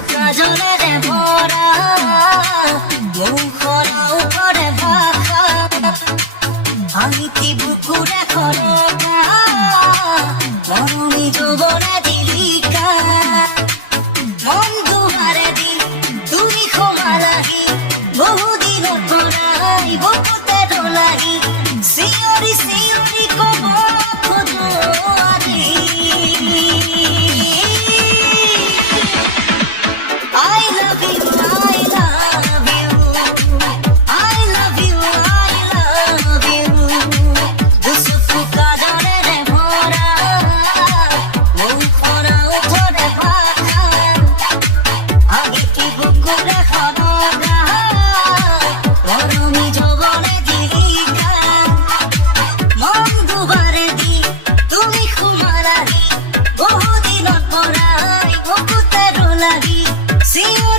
কাজলেৰে ভৰা মুখৰ ওপৰে ভাষা ভাঙিতি বুকুৰে খৰকা মৰমী যৌৱনে দিলিকা মন দুৱাৰে দি তুমি সোমালাহি বহুদিনৰ পৰাই বুকুতে দলাহি চিঞৰি চিঞৰি ক'ব খোজো আজি I love you, I love you. I love you, I love you. দুচকু কাজলেৰে ভৰা মুখৰ ওঠৰে ভাষা ভাঙিতি বুকুৰে খৰকা মৰমী যৌৱনে দিলিকা মন দুৱাৰে দি তুমি সোমালাহি বহুদিনৰ পৰাই বুকুতে দলাহি চিঞৰি